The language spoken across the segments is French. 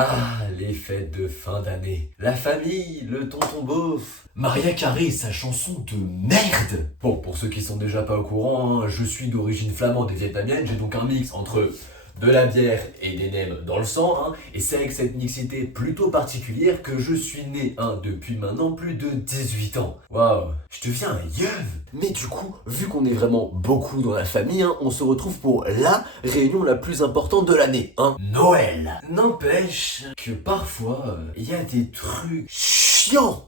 Ah, les fêtes de fin d'année. La famille, le tonton beauf. Maria Carré et sa chanson de merde. Bon, pour ceux qui sont déjà pas au courant, je suis d'origine flamande et vietnamienne, j'ai donc un mix entre de la bière et des nems dans le sang, et c'est avec cette mixité plutôt particulière que je suis né, depuis maintenant plus de 18 ans. Waouh, je deviens un yeuve. Mais du coup, vu qu'on est vraiment beaucoup dans la famille, on se retrouve pour la réunion la plus importante de l'année, Noël. N'empêche que parfois, il y a des trucs chiants.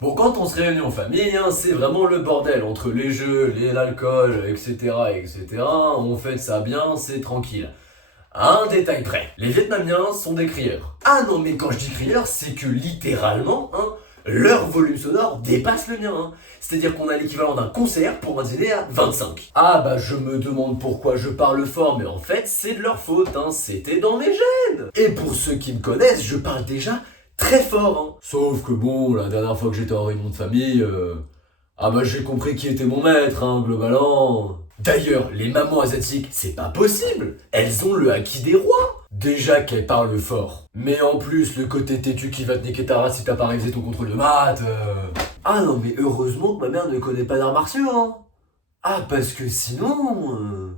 Bon, quand on se réunit en famille, c'est vraiment le bordel entre les jeux, l'alcool, etc., etc. On fait ça bien, c'est tranquille. Un détail près, les Vietnamiens sont des crieurs. Ah non, mais quand je dis crieurs, c'est que littéralement, leur volume sonore dépasse le mien. C'est-à-dire qu'on a l'équivalent d'un concert pour un dîner à 25. Ah bah je me demande pourquoi je parle fort, mais en fait c'est de leur faute, c'était dans mes gènes. Et pour ceux qui me connaissent, je parle déjà très fort. Sauf que bon, la dernière fois que j'étais en réunion de famille, j'ai compris qui était mon maître, globalement. D'ailleurs, les mamans asiatiques, c'est pas possible. Elles ont le haki des rois. Déjà qu'elles parlent fort. Mais en plus, le côté têtu qui va te niquer ta race si t'as pas révisé ton contrôle de maths. Ah non, mais heureusement que ma mère ne connaît pas d'arts martiaux, Ah, parce que sinon...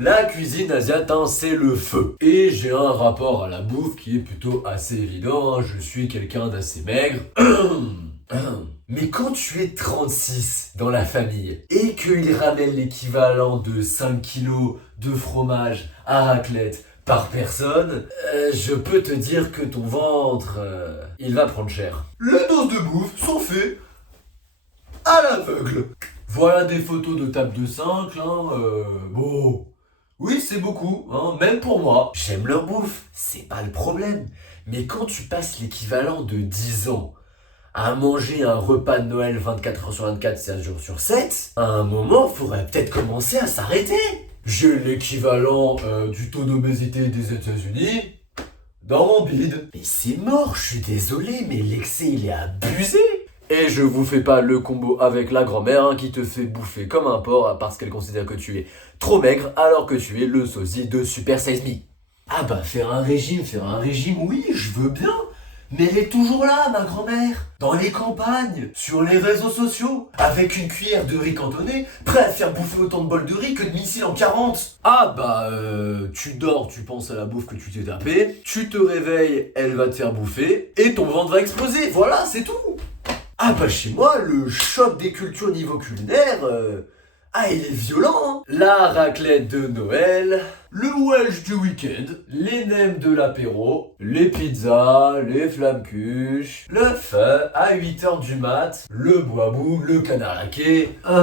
La cuisine asiatique, c'est le feu. Et j'ai un rapport à la bouffe qui est plutôt assez évident. Je suis quelqu'un d'assez maigre. Mais quand tu es 36 dans la famille et qu'il ramène l'équivalent de 5 kilos de fromage à raclette par personne, je peux te dire que ton ventre, il va prendre cher. Les doses de bouffe sont faites à l'aveugle. Voilà des photos de table de 5, bon... Oui, c'est beaucoup, même pour moi. J'aime leur bouffe, c'est pas le problème. Mais quand tu passes l'équivalent de 10 ans à manger un repas de Noël 24 heures sur 24, 7 jours sur 7, à un moment, faudrait peut-être commencer à s'arrêter. J'ai l'équivalent du taux d'obésité des États-Unis dans mon bide. Mais c'est mort, je suis désolé, mais l'excès, il est abusé. Et je vous fais pas le combo avec la grand-mère qui te fait bouffer comme un porc parce qu'elle considère que tu es trop maigre alors que tu es le sosie de Super Size Me. Ah bah faire un régime, oui, je veux bien. Mais elle est toujours là, ma grand-mère, dans les campagnes, sur les réseaux sociaux, avec une cuillère de riz cantonné, prêt à faire bouffer autant de bols de riz que de missiles en 40. Ah bah, tu dors, tu penses à la bouffe que tu t'es tapée, tu te réveilles, elle va te faire bouffer, et ton ventre va exploser, voilà, c'est tout. Ah bah chez moi, le choc des cultures niveau culinaire, il est violent. La raclette de Noël, le Welsh du week-end, les nems de l'apéro, les pizzas, les flammes-cuches, le feu à 8h du mat, le bois-boue, le canard laqué. Ah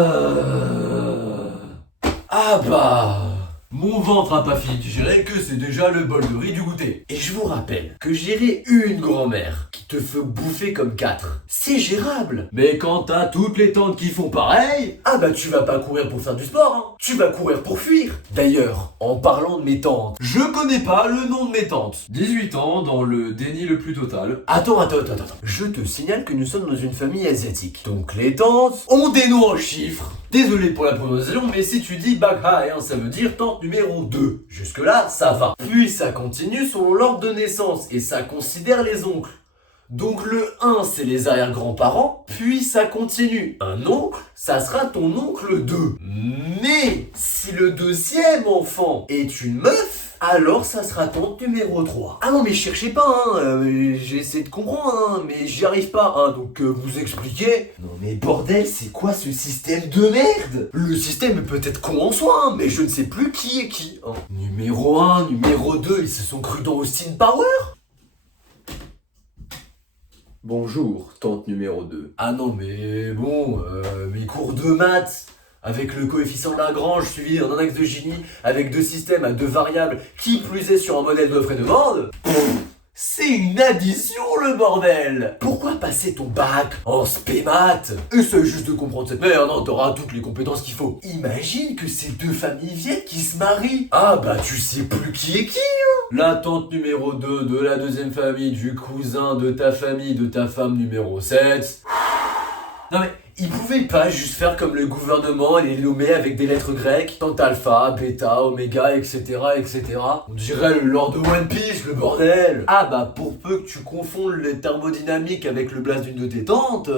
bah... Mon ventre a pas fini de digérer que c'est déjà le bol de riz du goûter. Et je vous rappelle que gérer une grand-mère qui te fait bouffer comme 4, c'est gérable. Mais quand t'as toutes les tantes qui font pareil, tu vas pas courir pour faire du sport, tu vas courir pour fuir. D'ailleurs, en parlant de mes tantes, je connais pas le nom de mes tantes. 18 ans dans le déni le plus total. Attends. Je te signale que nous sommes dans une famille asiatique. Donc les tantes ont des noms en chiffres. Désolé pour la prononciation, mais si tu dis Baghai, ça veut dire tante numéro 2. Jusque-là, ça va. Puis ça continue selon l'ordre de naissance, et ça considère les oncles. Donc le 1, c'est les arrière-grands-parents, puis ça continue. Un oncle, ça sera ton oncle 2. Mais si le deuxième enfant est une meuf, alors ça sera tante numéro 3. Ah non mais cherchez pas, j'essaie de comprendre, mais j'y arrive pas, donc vous expliquez. Non mais bordel, c'est quoi ce système de merde? Le système est peut-être con en soi, mais je ne sais plus qui est qui. Numéro 1, numéro 2, ils se sont crus dans Austin Power? Bonjour, tante numéro 2. Ah non mais bon, mes cours de maths avec le coefficient de Lagrange suivi d'un axe de Gini avec 2 systèmes à 2 variables qui plus est sur un modèle d'offre et demande. C'est une addition le bordel. Pourquoi passer ton bac en spé-maths? Essaye juste de comprendre cette merde, t'auras toutes les compétences qu'il faut. Imagine que c'est 2 familles viettes qui se marient. Ah bah tu sais plus qui est qui. La tante numéro 2 de la deuxième famille, du cousin de ta famille, de ta femme numéro 7. Non mais, Ils pouvaient pas juste faire comme le gouvernement et les nommer avec des lettres grecques, tant alpha, bêta, oméga, etc., etc. On dirait le lord de One Piece, le bordel. Ah bah pour peu que tu confondes les thermodynamiques avec le blaze d'une de tes tantes.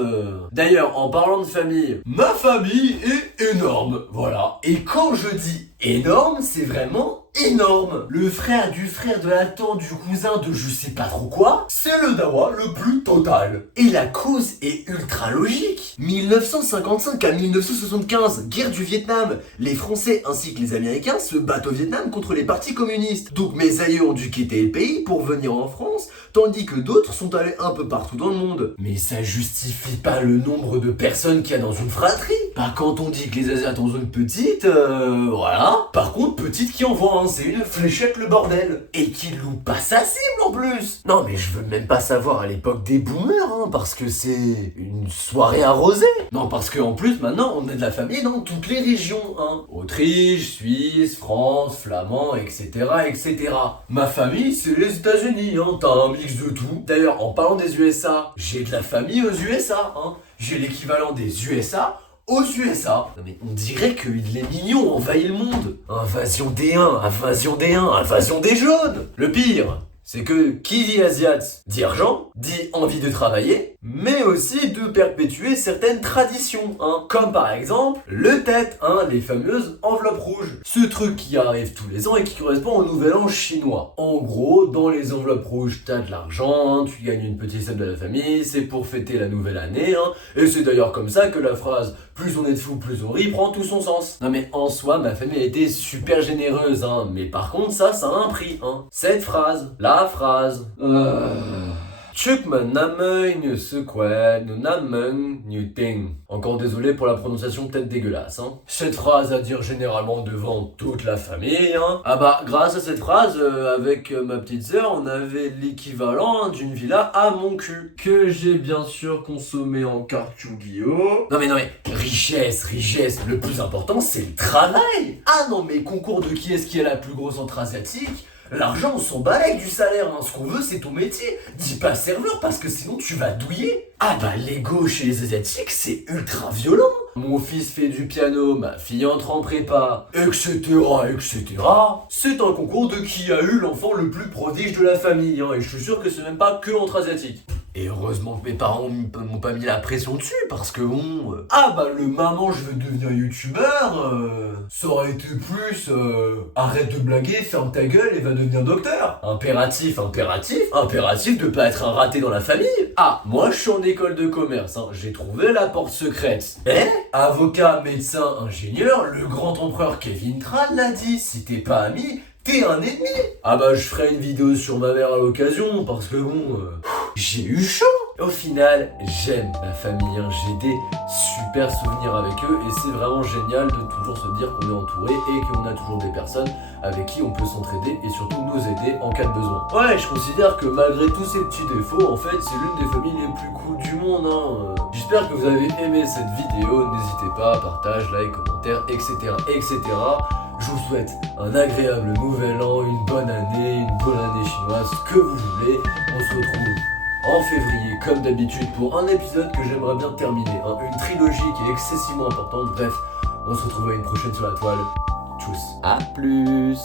D'ailleurs, en parlant de famille, ma famille est énorme, voilà. Et quand je dis énorme, c'est vraiment énorme. Le frère de la tante du cousin de je sais pas trop quoi, c'est le dawa le plus total. Et la cause est ultra logique. 1955 à 1975, guerre du Vietnam. Les Français ainsi que les Américains se battent au Vietnam contre les partis communistes. Donc mes aïeux ont dû quitter le pays pour venir en France, tandis que d'autres sont allés un peu partout dans le monde. Mais ça justifie pas le nombre de personnes qu'il y a dans une fratrie. Bah quand on dit que les Asiates en zone petite, voilà. Par contre, petite qui envoie, hein, c'est une fléchette le bordel. Et qui loupe pas sa cible en plus. Non mais je veux même pas savoir à l'époque des boomers, hein, parce que c'est une soirée arrosée. Non parce qu'en plus maintenant on a de la famille dans toutes les régions, hein. Autriche, Suisse, France, flamand, etc., etc. Ma famille c'est les États-Unis, hein, t'as un mix de tout. D'ailleurs en parlant des USA, j'ai de la famille aux USA, hein. J'ai l'équivalent des USA aux USA. Non mais on dirait que les mignons envahissent le monde. Invasion des 1, invasion des 1, invasion des jaunes. Le pire, c'est que qui dit Asiat dit argent, dit envie de travailler, mais aussi de perpétuer certaines traditions, hein, comme par exemple le tête, hein, les fameuses enveloppes rouges. Ce truc qui arrive tous les ans et qui correspond au nouvel an chinois. En gros, dans les enveloppes rouges, t'as de l'argent, hein, tu gagnes une petite somme de la famille, c'est pour fêter la nouvelle année, hein, et c'est d'ailleurs comme ça que la phrase « plus on est de fous, plus on rit » prend tout son sens. Non mais en soi, ma famille a été super généreuse, hein, mais par contre ça a un prix, hein. Cette phrase, la phrase... Chukman namen se quoi, nous namen new thing. Encore désolé pour la prononciation peut-être dégueulasse, hein. Cette phrase à dire généralement devant toute la famille, hein. Ah bah, grâce à cette phrase, avec ma petite sœur, on avait l'équivalent d'une villa à mon cul. Que j'ai bien sûr consommé en carte Yu-Gi-Oh! Non mais, richesse, le plus important c'est le travail. Ah non mais concours de qui est-ce qui a la plus grosse entre asiatique? L'argent, on s'en bat avec du salaire, hein. Ce qu'on veut, c'est ton métier. Dis pas serveur, parce que sinon tu vas douiller. Ah bah, l'ego chez les Asiatiques, c'est ultra violent. Mon fils fait du piano, ma fille entre en prépa, etc., etc. C'est un concours de qui a eu l'enfant le plus prodige de la famille, hein. Et je suis sûr que c'est même pas que entre Asiatiques. Et heureusement que mes parents m'ont pas mis la pression dessus, parce que bon... Ah bah le maman je veux devenir youtubeur, ça aurait été plus... arrête de blaguer, ferme ta gueule et va devenir docteur. Impératif de pas être un raté dans la famille. Ah, moi je suis en école de commerce, hein, j'ai trouvé la porte secrète. Avocat, médecin, ingénieur, le grand empereur Kevin Tran l'a dit, si t'es pas ami... t'es un ennemi. Ah bah je ferai une vidéo sur ma mère à l'occasion, parce que bon, j'ai eu chaud. Au final, j'aime ma famille, hein. J'ai des super souvenirs avec eux et c'est vraiment génial de toujours se dire qu'on est entouré et qu'on a toujours des personnes avec qui on peut s'entraider et surtout nous aider en cas de besoin. Ouais, je considère que malgré tous ces petits défauts, en fait, c'est l'une des familles les plus cool du monde, hein. J'espère que vous avez aimé cette vidéo, n'hésitez pas, partage, like, commentaire, etc., etc. Je vous souhaite un agréable nouvel an, une bonne année chinoise, ce que vous voulez. On se retrouve en février, comme d'habitude, pour un épisode que j'aimerais bien terminer, hein. Une trilogie qui est excessivement importante. Bref, on se retrouve à une prochaine sur la toile. Tchuss. À plus.